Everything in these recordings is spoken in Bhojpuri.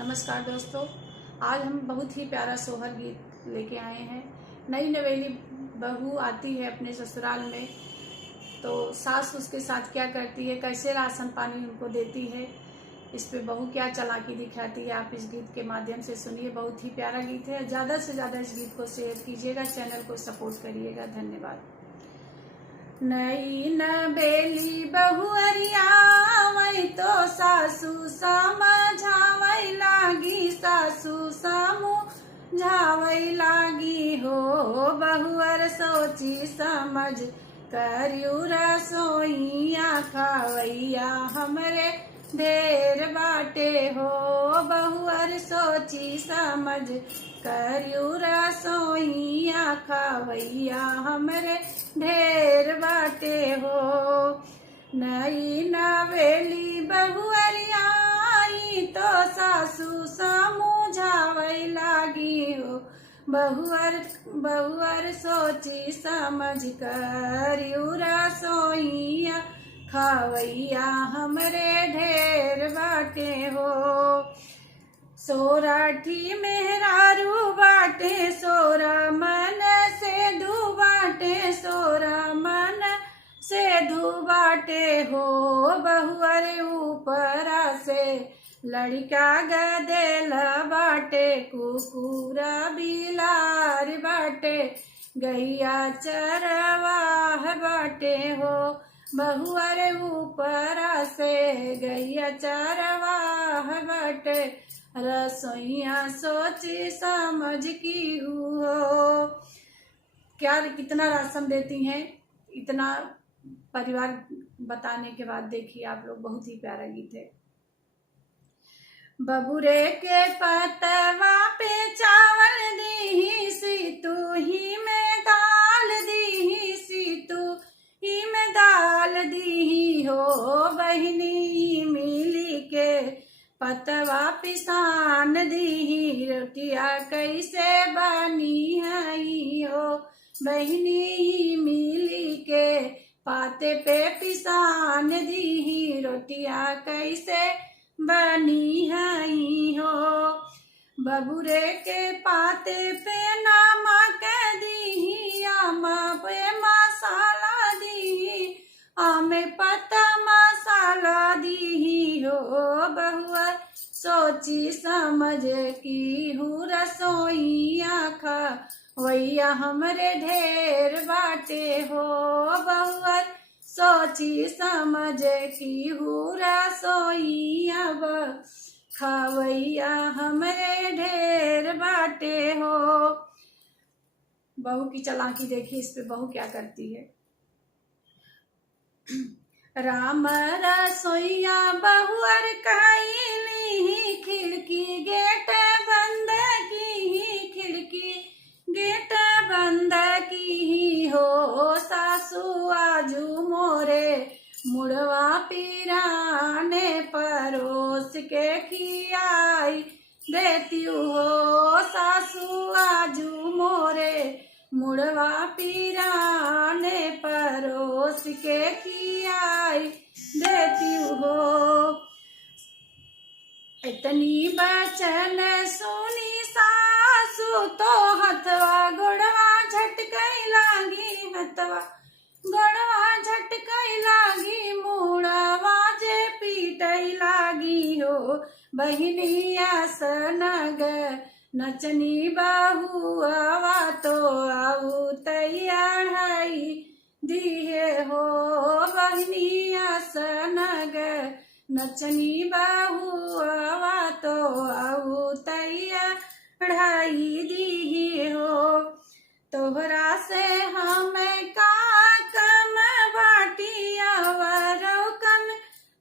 नमस्कार दोस्तों, आज हम बहुत ही प्यारा सोहर गीत लेके आए हैं। नई नवेली बहू आती है अपने ससुराल में, तो सास उसके साथ क्या करती है, कैसे राशन पानी उनको देती है, इस पे बहू क्या चालाकी दिखाती है, आप इस गीत के माध्यम से सुनिए। बहुत ही प्यारा गीत है। ज़्यादा से ज़्यादा इस गीत को शेयर कीजिएगा, चैनल को सपोर्ट करिएगा। धन्यवाद। नई नवेली बहुअरिया वही तो सासू समझावई लागी, सासू समझावई लागी हो। बहुअर सोची समझ करियू रसोईया खावैया हमरे ढेर बाटे हो। बहुअर सोची समझ करियू रसोईया खावैया हमरे ढेर बाटे हो। नई नवेली बहुअरिया आई तो सासू समझावई लागी हो। बहुअर सोची समझ करियू रसोईया खावैया हमरे ढेर बाटे हो। सोराठी मेहरारू बाटे सोरा मन से धू बाटे, सोरा मन से धू बाटे हो। बहुअर ऊपरा से लड़का गदेल बाटे, कुकुरा बिलार बाटे, गैया चरवाह बाटे हो। बहुअर ऊपरा से गैया चरवाह बाटे, रसोईया सोची समझ की हो। क्या कितना राशन देती हैं, इतना परिवार बताने के बाद देखिए आप लोग, बहुत ही प्यारा गीत है। बबुरे के पतवा पे चावल दी सी, तू ही में दाल दी सी, तू ही में दाल दी हो। बहिनी मिली के पतवा पिसान दी, रोटिया कैसे बनी है हो। बहिनी मिली के पाते पे पिसान दी, रोटिया कैसे बनी है हो। बबुरे के पाते पे नमक दी, आमा पे मसाला दी, आमे पता मसाला दी हो। बहुअर सोची समझ की हूँ रसोईया खावैया हमरे ढेर बाटे हो। बहुअर सोची समझ की हूँ रसोईया खावैया हमरे ढेर बाटे हो। बहू की चालाकी देखिए, इस पे बहू क्या करती है। राम रसोईया बहुअर कैली, खिड़की गेट बंद की, खिड़की गेट बंद की हो। सासू आजू मोरे मुड़वा पिराने परोस के खियाई देती हो। सासू आजू मोरे मुड़वा पिराने परोस के खियाई देती हो। इतनी बचन सुनी सासू तो हथवा गोड़वा झटकई लागी, हथवा गोड़वा झटकई लागी, मुड़वा जे पीटई लागी हो। बहिनिया सनग नचनी बहुआ तो आऊ तैयारी दिए हो। बहिनिया सनग नचनी बहुआ तो आऊ तैयारी दिए हो। तोहरा से हमें का कम बाटिया वरकन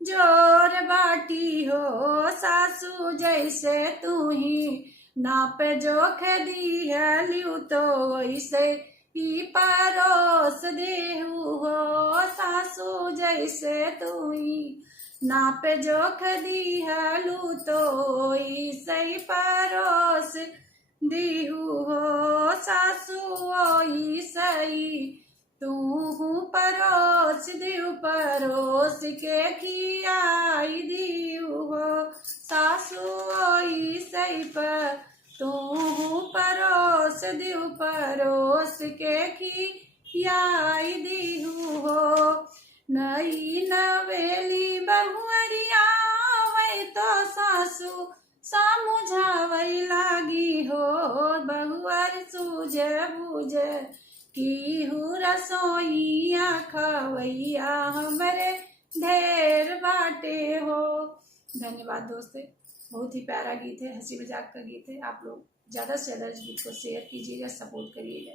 जोर बाटी हो। सासू जैसे तू ही नाप जोख दिहलियू, तो वैसे ही परोस देहू हो। सासू जैसे तू ही नाप जोख दिहलू, तो वैसे ही परोस दीहू हो। सासू ओई सही तू परोस दियो, परोस के खियाई दियो हो। सासू ओई पुरवई पर तू परोस दिउ परोस के खियाई दीहू हो। नई नवेली बहुअरिया वही तो सासू समझावई लागी हो। बहुअर सूझ बूझ की हूँ रसोईया खवैया हमरे ढेर बाटे हो। धन्यवाद दोस्तों, बहुत ही प्यारा गीत है, हंसी मजाक का गीत है। आप लोग ज़्यादा से ज़्यादा इस गीत को शेयर कीजिएगा, सपोर्ट करिएगा।